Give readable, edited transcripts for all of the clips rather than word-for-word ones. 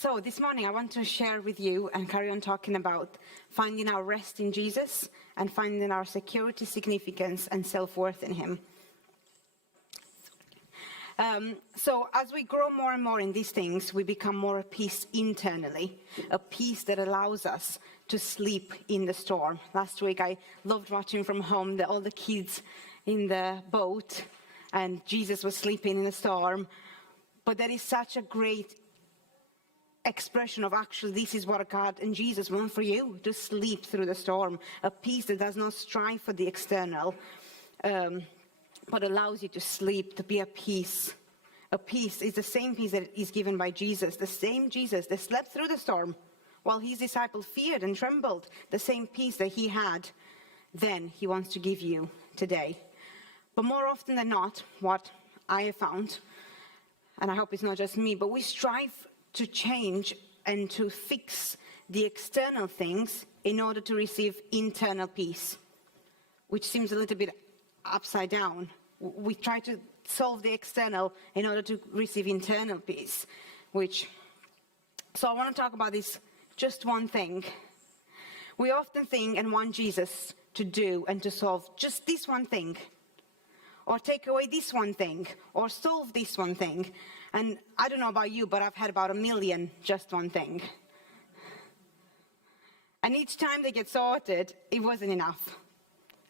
So this morning I want to share with you and carry on talking about finding our rest in Jesus and finding our security, significance and self-worth in him. So as we grow more and more in these things, we become more at peace internally, a peace that allows us to sleep in the storm. Last week I loved watching from home all the kids in the boat and Jesus was sleeping in the storm. But that is such a great expression of actually this is what God and Jesus want for you, to sleep through the storm, a peace that does not strive for the external, but allows you to sleep, to be at peace. A peace is the same peace that is given by Jesus, the same Jesus that slept through the storm while his disciples feared and trembled, the same peace that he had then he wants to give you today. But more often than not, what I have found, and I hope it's not just me, but we strive to change and to fix the external things in order to receive internal peace, which seems a little bit upside down. We try to solve the external in order to receive internal peace, so I want to talk about this, just one thing. We often think and want Jesus to do and to solve just this one thing, or take away this one thing, or solve this one thing. And I don't know about you, but I've had about 1 million just one thing. And each time they get sorted, it wasn't enough.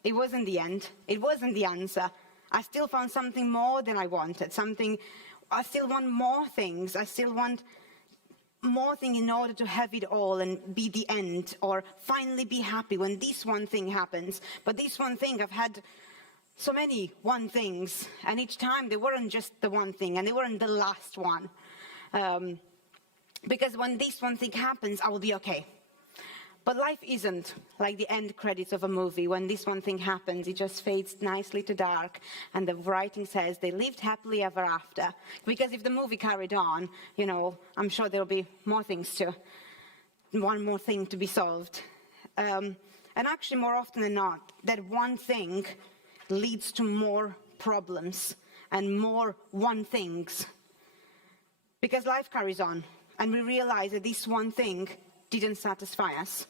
It wasn't the end. It wasn't the answer. I still found something more than I wanted. I still want more things. I still want more things in order to have it all and be the end, or finally be happy when this one thing happens. But this one thing, I've had so many one things, and each time they weren't just the one thing, and they weren't the last one. Because when this one thing happens, I will be okay. But life isn't like the end credits of a movie. When this one thing happens, it just fades nicely to dark, and the writing says they lived happily ever after. Because if the movie carried on, I'm sure there'll be one more thing to be solved. And actually, more often than not, that one thing leads to more problems and more one things. Because life carries on, and we realize that this one thing didn't satisfy us,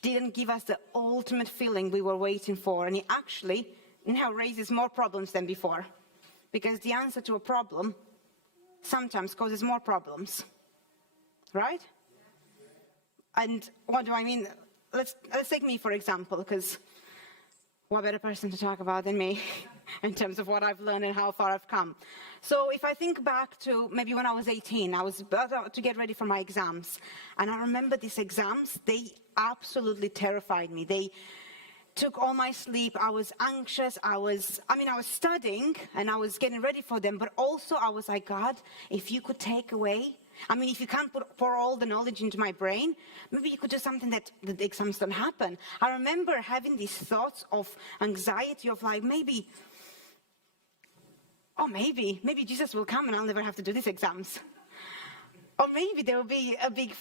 didn't give us the ultimate feeling we were waiting for, and it actually now raises more problems than before. Because the answer to a problem sometimes causes more problems, right? And what do I mean? Let's take me for example, because what better person to talk about than me in terms of what I've learned and how far I've come. So if I think back to maybe when I was 18, I was about to get ready for my exams. And I remember these exams, they absolutely terrified me. They took all my sleep. I was anxious. I was studying and I was getting ready for them. But also I was like, God, if you could take away, if you can't pour all the knowledge into my brain, maybe you could do something that the exams don't happen. I remember having these thoughts of anxiety of like, maybe Jesus will come and I'll never have to do these exams. Or maybe there will be a big,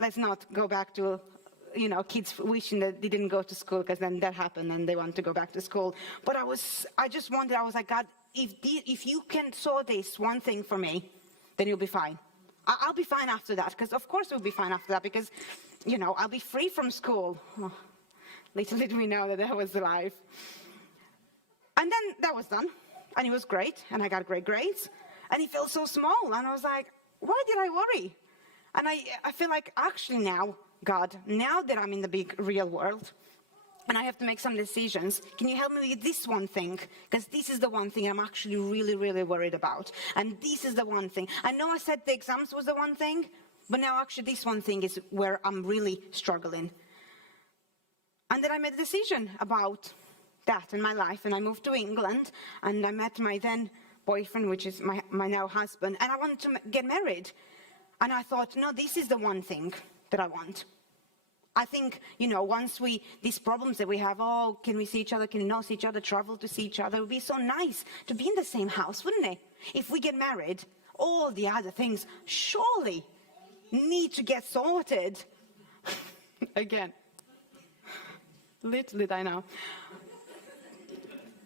let's not go back to, kids wishing that they didn't go to school, because then that happened and they want to go back to school. But I was like, God, if you can sort this one thing for me, then you'll be fine. I'll be fine after that, because of course we'll be fine after that, because, I'll be free from school. Oh, little did we know that was the life. And then that was done, and it was great, and I got great grades, and it felt so small, and I was like, why did I worry? And I feel like actually now, God, now that I'm in the big real world, and I have to make some decisions, can you help me with this one thing? Because this is the one thing I'm actually really, really worried about. And this is the one thing. I know I said the exams was the one thing, but now actually this one thing is where I'm really struggling. And then I made a decision about that in my life, and I moved to England, and I met my then boyfriend, which is my now husband, and I wanted to get married. And I thought, no, this is the one thing that I want. I think, once these problems that we have, can we see each other, can we not see each other, travel to see each other, it would be so nice to be in the same house, wouldn't it? If we get married, all the other things surely need to get sorted. Again. Little did I know.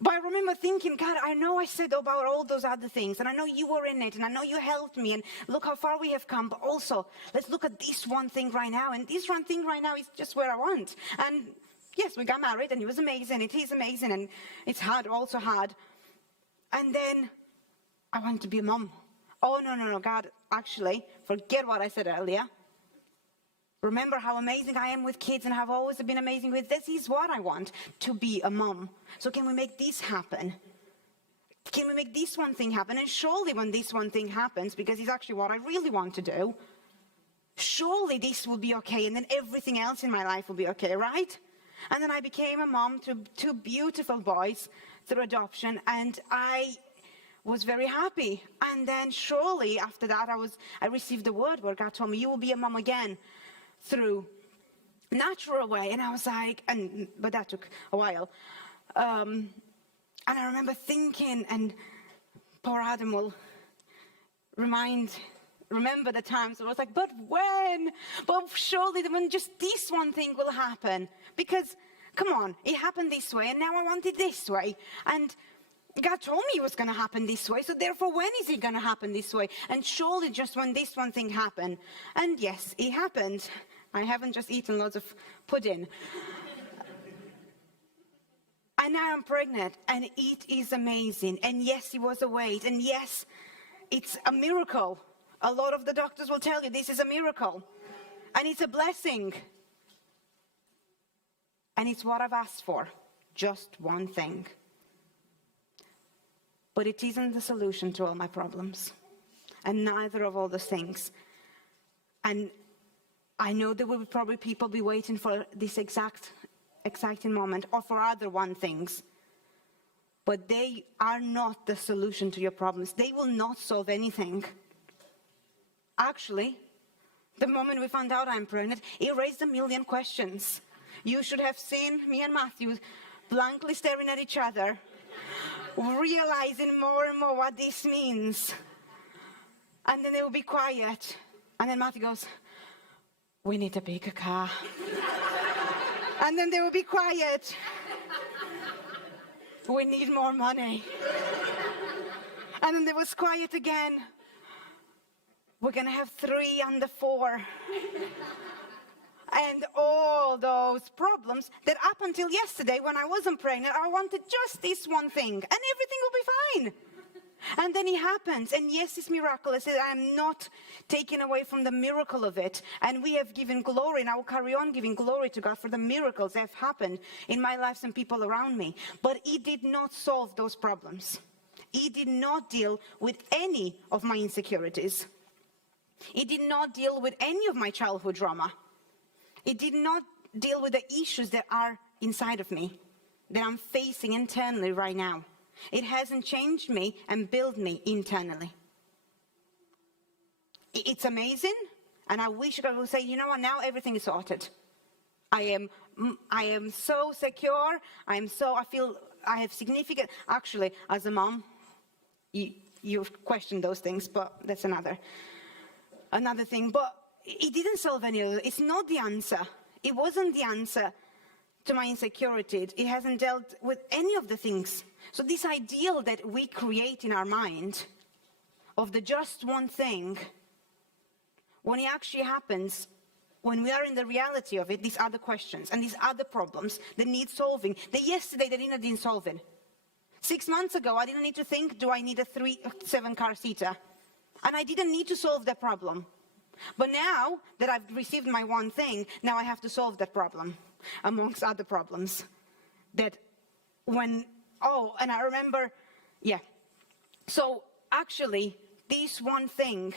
But I remember thinking, God, I know I said about all those other things, and I know you were in it, and I know you helped me, and look how far we have come. But also, let's look at this one thing right now, and this one thing right now is just where I want. And yes, we got married, and it was amazing. It is amazing, and it's hard, also hard. And then I wanted to be a mom. Oh, no, God, actually, forget what I said earlier. Remember how amazing I am with kids and have always been amazing with this is what I want, to be a mom. So can we make this happen? Can we make this one thing happen? And surely when this one thing happens, because it's actually what I really want to do, surely this will be okay, and then everything else in my life will be okay, right? And then I became a mom to 2 beautiful boys through adoption, and I was very happy. And then surely after that, I received the word where God told me, you will be a mom again through natural way. And I was like, but that took a while. And I remember thinking, and poor Adam will remember the times I was like, but when? But surely when just this one thing will happen. Because, come on, it happened this way, and now I want it this way. And God told me it was going to happen this way, so therefore when is it going to happen this way? And surely just when this one thing happened. And yes, it happened. I haven't just eaten loads of pudding. And now I'm pregnant, and it is amazing. And yes, it was a wait. And yes, it's a miracle. A lot of the doctors will tell you this is a miracle. And it's a blessing. And it's what I've asked for. Just one thing. But it isn't the solution to all my problems. And neither of all those things. And I know there will probably people be waiting for this exciting moment or for other one things. But they are not the solution to your problems. They will not solve anything. Actually, the moment we found out I'm pregnant, it raised a million questions. You should have seen me and Matthew blankly staring at each other, realizing more and more what this means. And then they will be quiet. And then Matthew goes, we need a bigger car. And then they will be quiet. We need more money. And then they was quiet again. We're going to have 3 under 4. And all those problems that up until yesterday when I wasn't pregnant, I wanted just this one thing and everything will be fine. And then it happens. And yes, it's miraculous. I'm not taking away from the miracle of it. And we have given glory, and I will carry on giving glory to God for the miracles that have happened in my life and people around me. But it did not solve those problems. It did not deal with any of my insecurities. It did not deal with any of my childhood drama. It did not deal with the issues that are inside of me, that I'm facing internally right now. It hasn't changed me and built me internally. It's amazing, and I wish God would say, you know what, now everything is sorted. I am so secure, I feel I have significant, actually, as a mom, you question those things, but that's another thing. But it didn't solve any of it. It's not the answer. It wasn't the answer to my insecurity. It hasn't dealt with any of the things. So this ideal that we create in our mind of the just one thing, when it actually happens, when we are in the reality of it, these other questions and these other problems that need solving, that yesterday they didn't solve it. 6 months ago, I didn't need to think, do I need a 7 car seater? And I didn't need to solve that problem. But now that I've received my one thing, now I have to solve that problem, amongst other problems. And I remember, So actually, this one thing,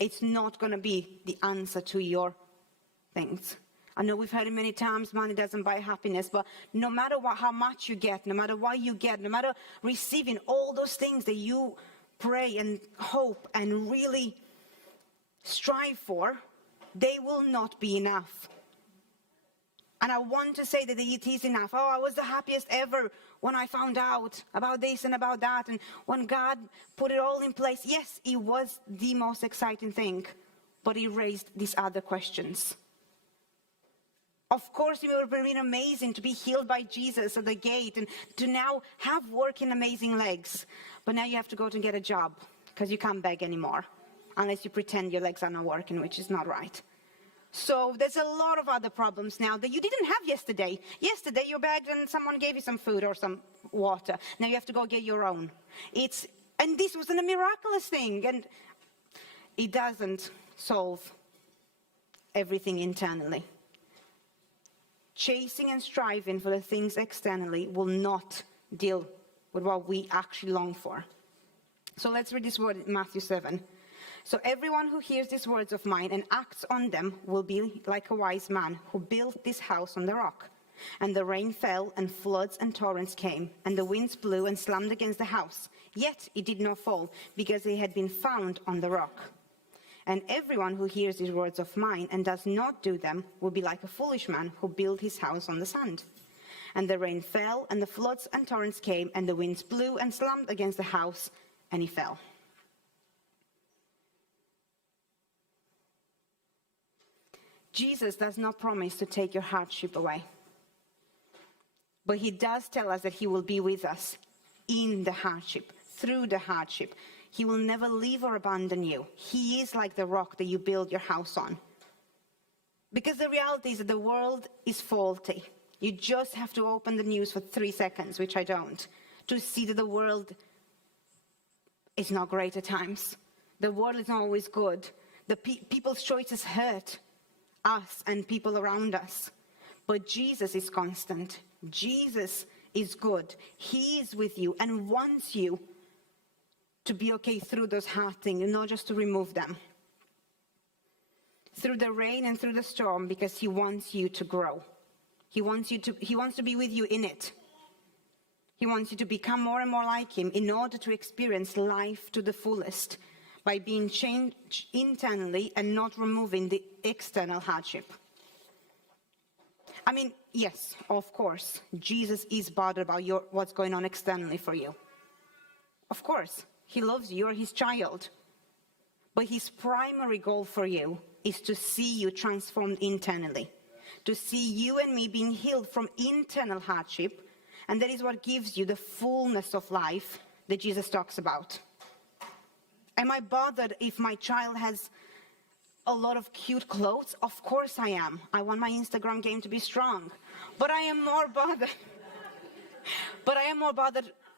it's not going to be the answer to your things. I know we've heard it many times, money doesn't buy happiness, but no matter how much you get, no matter what you get, no matter receiving all those things that you pray and hope and really strive for, they will not be enough. And I want to say that it is enough. Oh, I was the happiest ever when I found out about this and about that. And when God put it all in place, yes, it was the most exciting thing. But it raised these other questions Of course, it would have been amazing to be healed by Jesus at the gate and to now have working amazing legs. But now you have to go to get a job because you can't beg anymore unless you pretend your legs are not working, which is not right. So there's a lot of other problems now that you didn't have yesterday. Yesterday you begged and someone gave you some food or some water. Now you have to go get your own. And this wasn't a miraculous thing. And it doesn't solve everything internally. Chasing and striving for the things externally will not deal with what we actually long for. So let's read this word in Matthew 7. So everyone who hears these words of mine and acts on them will be like a wise man who built this house on the rock. And the rain fell, and floods and torrents came, and the winds blew and slammed against the house. Yet it did not fall, because it had been founded on the rock. And everyone who hears these words of mine and does not do them will be like a foolish man who built his house on the sand. And the rain fell, and the floods and torrents came, and the winds blew and slammed against the house, and it fell. Jesus does not promise to take your hardship away. But he does tell us that he will be with us in the hardship, through the hardship. He will never leave or abandon you. He is like the rock that you build your house on. Because the reality is that the world is faulty. You just have to open the news for 3 seconds, which I don't, to see that the world is not great at times. The world is not always good. The people's choices hurt us and people around us. But Jesus is constant. Jesus is good. He is with you and wants you to be okay through those hard things, and not just to remove them. Through the rain and through the storm, because he wants you to grow. He wants to be with you in it. He wants you to become more and more like him in order to experience life to the fullest by being changed internally and not removing the external hardship. I mean, yes, of course, Jesus is bothered about what's going on externally for you. Of course, he loves you, you're his child. But his primary goal for you is to see you transformed internally, to see you and me being healed from internal hardship, and that is what gives you the fullness of life that Jesus talks about. Am I bothered if my child has a lot of cute clothes? Of course I am. I want my Instagram game to be strong. But I am more bothered.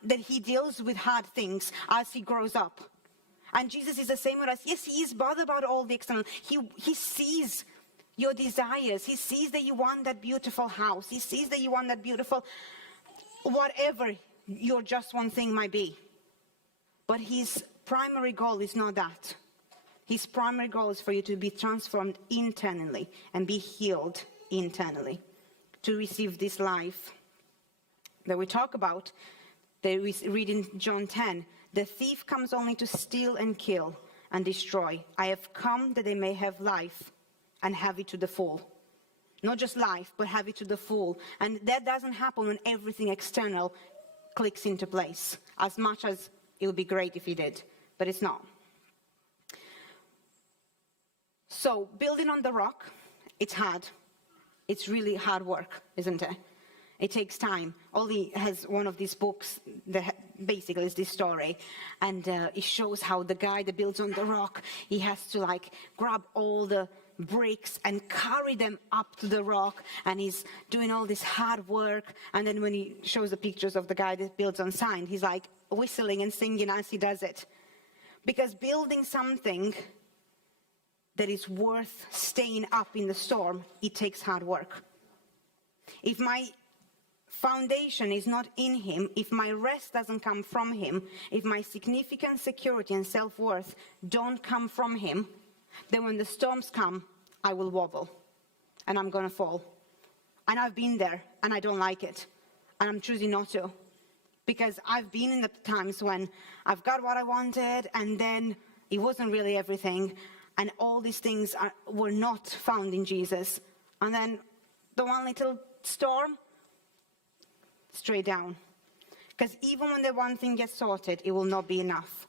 That he deals with hard things as he grows up. And Jesus is the same with us. Yes, he is bothered about all the external. He sees your desires. He sees that you want that beautiful house. He sees that you want that beautiful, whatever your just one thing might be. But his primary goal is not that. His primary goal is for you to be transformed internally and be healed internally, to receive this life that we talk about. That we read in John 10, the thief comes only to steal and kill and destroy. I have come that they may have life and have it to the full. Not just life, but have it to the full. And that doesn't happen when everything external clicks into place, as much as it would be great if it did, but it's not. So building on the rock, it's hard. It's really hard work, isn't it? It takes time. Ollie has one of these books that basically is this story. And it shows how the guy that builds on the rock, he has to grab all the bricks and carry them up to the rock. And he's doing all this hard work. And then when he shows the pictures of the guy that builds on sand, he's whistling and singing as he does it. Because building something that is worth staying up in the storm, it takes hard work. If my foundation is not in him, if my rest doesn't come from him, if my significant security and self-worth don't come from him, then when the storms come, I will wobble and I'm going to fall. And I've been there and I don't like it. And I'm choosing not to. Because I've been in the times when I've got what I wanted and then it wasn't really everything. And all these things were not found in Jesus. And then the one little storm, straight down. Because even when the one thing gets sorted, it will not be enough.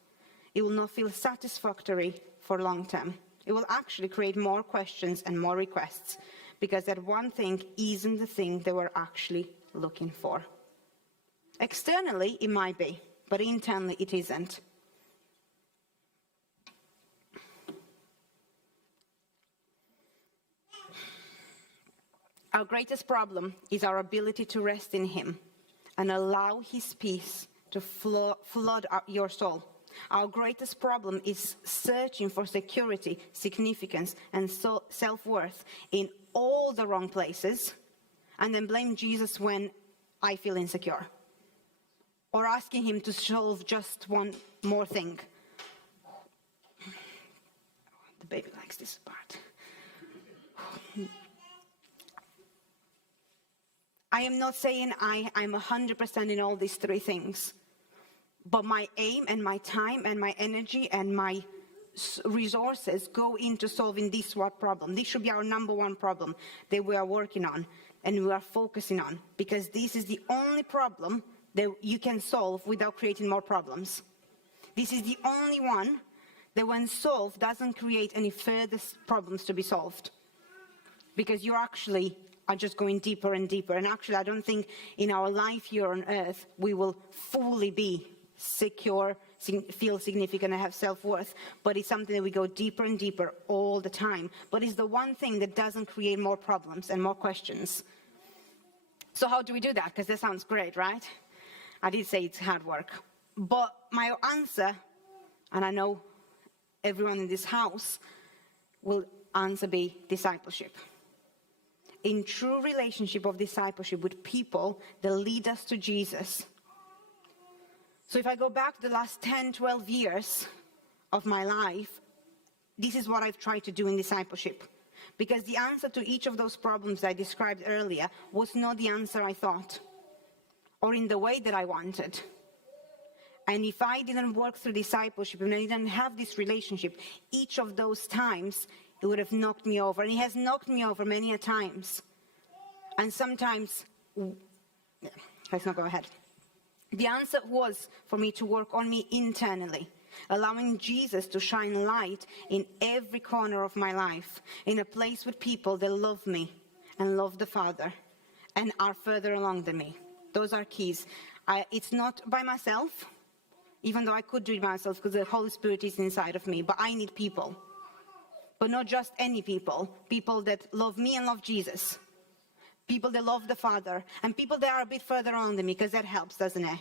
It will not feel satisfactory for long term. It will actually create more questions and more requests because that one thing isn't the thing they were actually looking for. Externally, it might be, but internally, it isn't. Our greatest problem is our ability to rest in him and allow his peace to flood your soul. Our greatest problem is searching for security, significance, and self-worth in all the wrong places, and then blame Jesus when I feel insecure. Or asking him to solve just one more thing. The baby likes this part. I am not saying I'm 100% in all these three things. But my aim and my time and my energy and my resources go into solving this one problem. This should be our number one problem that we are working on and we are focusing on. Because this is the only problem that you can solve without creating more problems. This is the only one that when solved doesn't create any further problems to be solved. Because you actually are just going deeper and deeper. And actually, I don't think in our life here on earth, we will fully be secure, feel significant, and have self-worth. But it's something that we go deeper and deeper all the time. But it's the one thing that doesn't create more problems and more questions. So how do we do that? Because that sounds great, right? I did say it's hard work. But my answer, and I know everyone in this house will answer be discipleship. In true relationship of discipleship with people that lead us to Jesus. So if I go back the last 10, 12 years of my life, this is what I've tried to do in discipleship. Because the answer to each of those problems I described earlier was not the answer I thought, or in the way that I wanted. And if I didn't work through discipleship and I didn't have this relationship, each of those times, it would have knocked me over. And it has knocked me over many a times. And sometimes, let's not go ahead. The answer was for me to work on me internally, allowing Jesus to shine light in every corner of my life, in a place with people that love me and love the Father and are further along than me. Those are keys. It's not by myself, even though I could do it myself because the Holy Spirit is inside of me, but I need people. But not just any people, people that love me and love Jesus. People that love the Father, and people that are a bit further along than me, because that helps, doesn't it?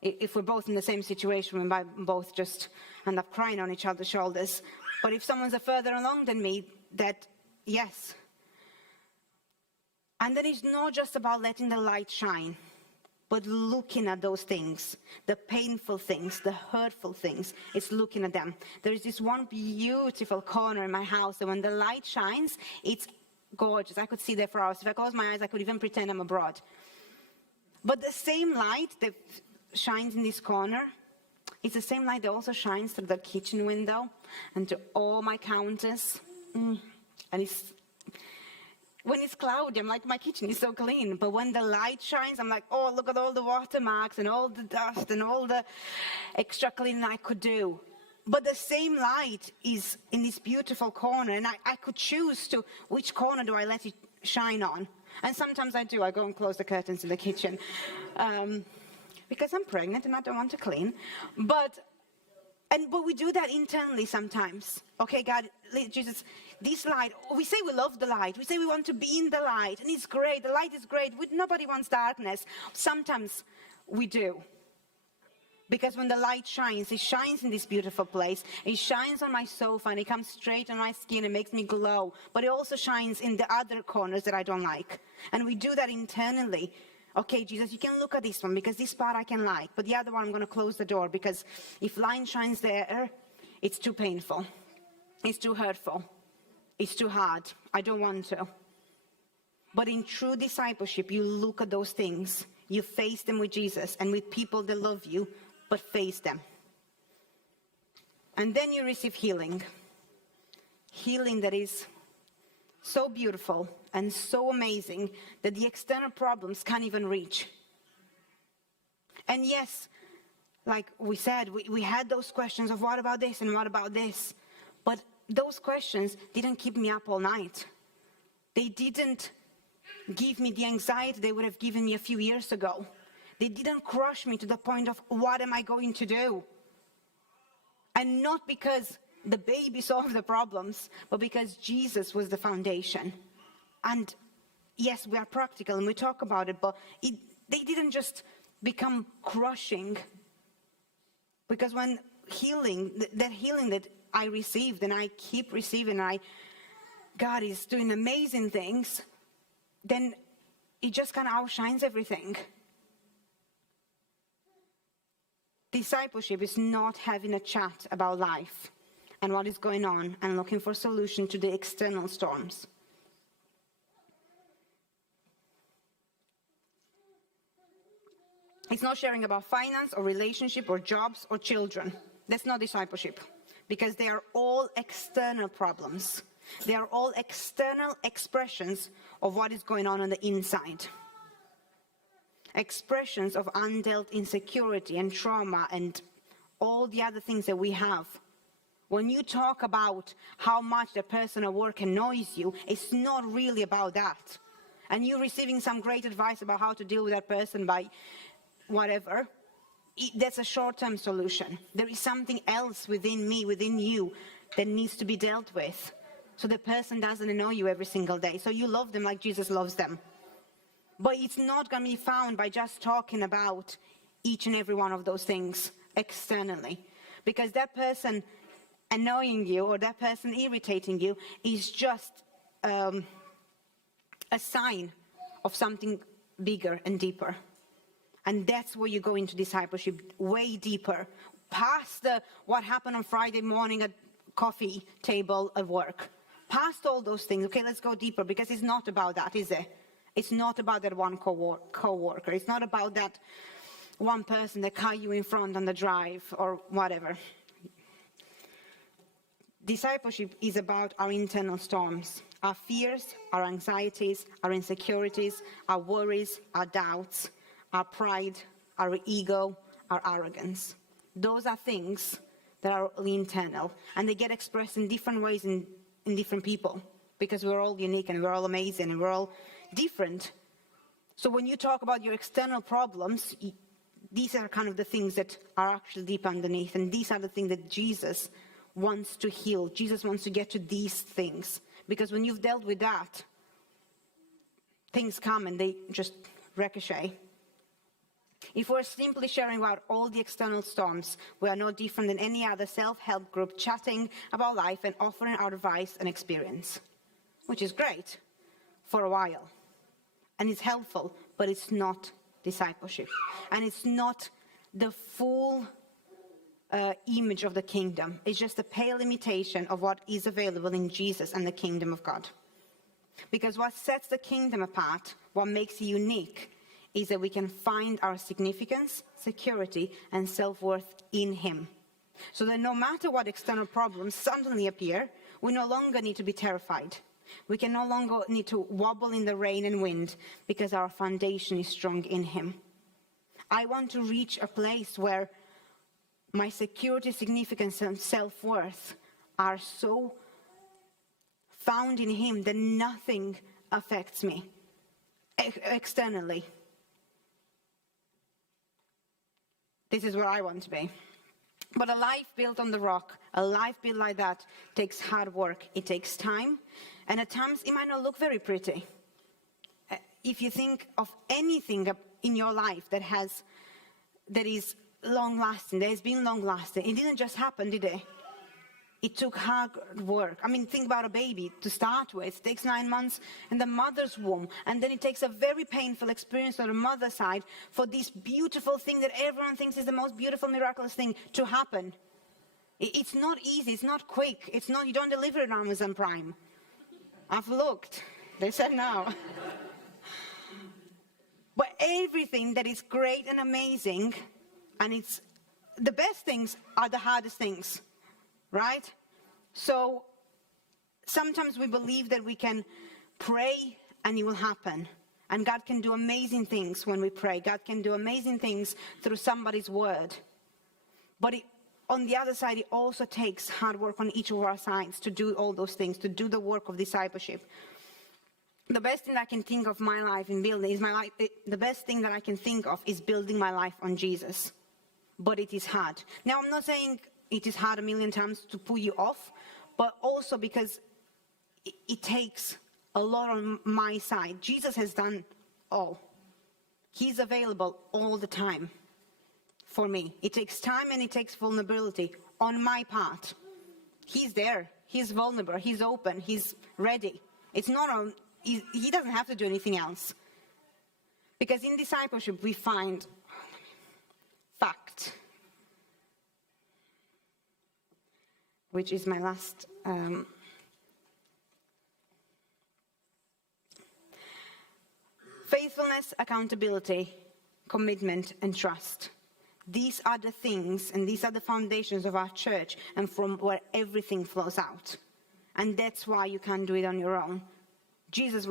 If we're both in the same situation, we might both just end up crying on each other's shoulders. But if someone's a further along than me, that, yes. And then it's not just about letting the light shine, but looking at those things, the painful things, the hurtful things, it's looking at them. There is this one beautiful corner in my house that when the light shines, it's gorgeous. I could see there for hours. If I close my eyes, I could even pretend I'm abroad. But the same light that shines in this corner, it's the same light that also shines through the kitchen window and to all my counters. And when it's cloudy, I'm like, my kitchen is so clean. But when the light shines, I'm like, oh, look at all the watermarks and all the dust and all the extra cleaning I could do. But the same light is in this beautiful corner, and I could choose to which corner do I let it shine on. And sometimes I do. I go and close the curtains in the kitchen because I'm pregnant and I don't want to clean. But we do that internally sometimes. Okay, God, Jesus, this light, we say we love the light. We say we want to be in the light, and it's great. The light is great. Nobody wants darkness. Sometimes we do. Because when the light shines, it shines in this beautiful place. It shines on my sofa and it comes straight on my skin and makes me glow. But it also shines in the other corners that I don't like. And we do that internally. Okay, Jesus, you can look at this one because this part I can like. But the other one, I'm going to close the door because if light shines there, it's too painful. It's too hurtful. It's too hard. I don't want to. But in true discipleship, you look at those things. You face them with Jesus and with people that love you. But face them. And then you receive healing. Healing that is so beautiful and so amazing that the external problems can't even reach. And yes, like we said, we had those questions of what about this and what about this? But those questions didn't keep me up all night. They didn't give me the anxiety they would have given me a few years ago. They didn't crush me to the point of, what am I going to do? And not because the baby solved the problems, but because Jesus was the foundation. And yes, we are practical and we talk about it, but they didn't just become crushing. Because when that healing that I received and I keep receiving, God is doing amazing things, then it just kind of outshines everything. Discipleship is not having a chat about life and what is going on and looking for solution to the external storms. It's not sharing about finance or relationship or jobs or children. That's not discipleship, because they are all external problems. They are all external expressions of what is going on the inside. Expressions of undealt insecurity and trauma and all the other things that we have. When you talk about how much the person at work annoys you, it's not really about that. And you're receiving some great advice about how to deal with that person by whatever, that's a short-term solution. There is something else within me, within you, that needs to be dealt with. So the person doesn't annoy you every single day. So you love them like Jesus loves them. But it's not going to be found by just talking about each and every one of those things externally. Because that person annoying you or that person irritating you is just a sign of something bigger and deeper. And that's where you go into discipleship, way deeper, past what happened on Friday morning at coffee table at work. Past all those things. Okay, let's go deeper, because it's not about that, is it? It's not about that one co-worker. It's not about that one person that cut you in front on the drive or whatever. Discipleship is about our internal storms, our fears, our anxieties, our insecurities, our worries, our doubts, our pride, our ego, our arrogance. Those are things that are internal, and they get expressed in different ways in different people, because we're all unique and we're all amazing and we're all different. So when you talk about your external problems, these are kind of the things that are actually deep underneath, and these are the things that Jesus wants to heal. Jesus wants to get to these things, because when you've dealt with that, things come and they just ricochet. If we're simply sharing about all the external storms, we are no different than any other self-help group chatting about life and offering our advice and experience, which is great for a while. And it's helpful, but it's not discipleship. And it's not the full image of the kingdom. It's just a pale imitation of what is available in Jesus and the kingdom of God. Because what sets the kingdom apart, what makes it unique, is that we can find our significance, security, and self-worth in Him. So that no matter what external problems suddenly appear, we no longer need to be terrified. We can no longer need to wobble in the rain and wind, because our foundation is strong in Him. I want to reach a place where my security, significance, and self-worth are so found in Him that nothing affects me externally. This is where I want to be. But a life built on the rock, a life built like that, takes hard work. It takes time. And at times, it might not look very pretty. If you think of anything in your life that is long-lasting, that has been long-lasting, it didn't just happen, did it? It took hard work. I mean, think about a baby to start with. It takes 9 months in the mother's womb. And then it takes a very painful experience on the mother's side for this beautiful thing that everyone thinks is the most beautiful, miraculous thing to happen. It's not easy. It's not quick. It's not, you don't deliver it on Amazon Prime. I've looked. They said no. But everything that is great and amazing, and it's the best things are the hardest things. Right? So sometimes we believe that we can pray and it will happen. And God can do amazing things when we pray. God can do amazing things through somebody's word. But on the other side, it also takes hard work on each of our sides to do all those things, to do the work of discipleship. the best thing I can think of my life in building is the best thing that I can think of is building my life on Jesus. But it is hard. Now, I'm not saying it is hard a million times to pull you off, but also because it takes a lot on my side. Jesus has done all. He's available all the time for me. It takes time and it takes vulnerability on my part. He's there. He's vulnerable. He's open. He's ready. It's not on. He doesn't have to do anything else. Because in discipleship, we find fact, which is my last faithfulness, accountability, commitment, and trust. These are the things, and these are the foundations of our church, and from where everything flows out. And that's why you can't do it on your own. Jesus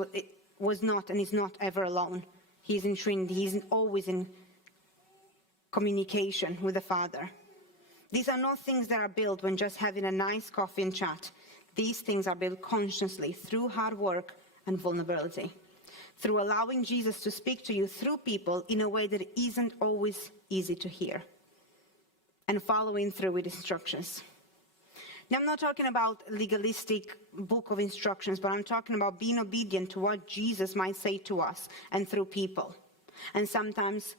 was not and is not ever alone. He's in Trinity. He's always in communication with the Father. These are not things that are built when just having a nice coffee and chat. These things are built consciously through hard work and vulnerability, through allowing Jesus to speak to you through people in a way that isn't always easy to hear, and following through with instructions. Now, I'm not talking about legalistic book of instructions, but I'm talking about being obedient to what Jesus might say to us and through people. And sometimes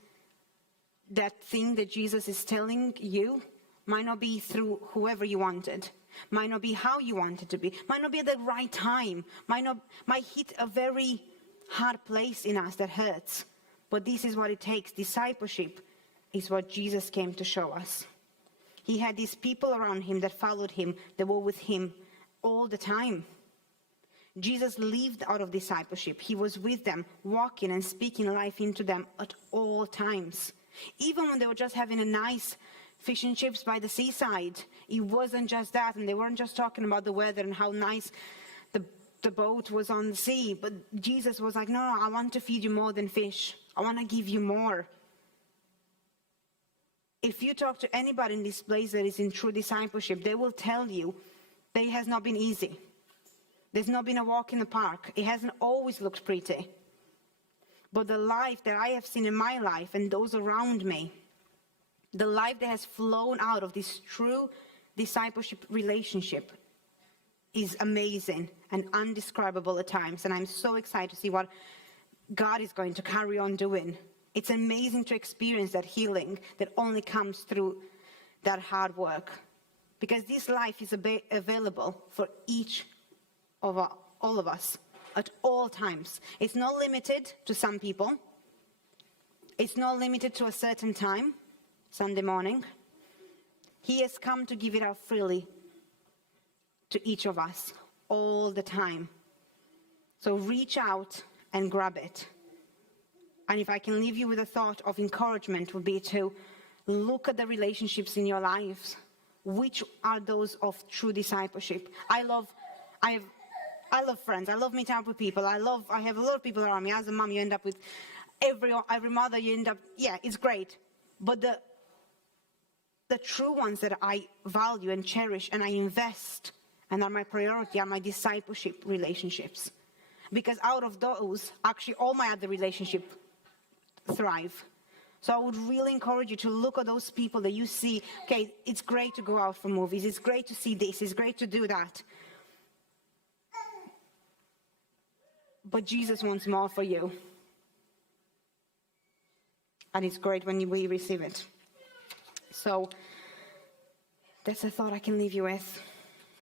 that thing that Jesus is telling you might not be through whoever you wanted, might not be how you want it to be, might not be at the right time, might hit a very hard place in us that hurts. But this is what it takes. Discipleship is what Jesus came to show us. He had these people around him that followed him, that were with him all the time. Jesus lived out of discipleship. He was with them, walking and speaking life into them at all times. Even when they were just having a nice fish and chips by the seaside, it wasn't just that, and they weren't just talking about the weather and how nice the boat was on the sea, but Jesus was like, no, I want to feed you more than fish. I want to give you more. If you talk to anybody in this place that is in true discipleship, they will tell you that it has not been easy. There's not been a walk in the park. It hasn't always looked pretty. But the life that I have seen in my life and those around me, the life that has flown out of this true discipleship relationship is amazing and undescribable at times. And I'm so excited to see what God is going to carry on doing. It's amazing to experience that healing that only comes through that hard work. Because this life is available for each of all of us at all times. It's not limited to some people. It's not limited to a certain time, Sunday morning. He has come to give it out freely to each of us all the time. So reach out and grab it. And if I can leave you with a thought of encouragement, would be to look at the relationships in your lives. Which are those of true discipleship? I love friends. I love meeting up with people. I have a lot of people around me. As a mom, you end up with every mother. You end up, it's great. But the true ones that I value and cherish and I invest and are my priority are my discipleship relationships. Because out of those, actually all my other relationships thrive. So I would really encourage you to look at those people that you see, okay, it's great to go out for movies, it's great to see this, it's great to do that. But Jesus wants more for you. And it's great when we receive it. So that's a thought I can leave you with.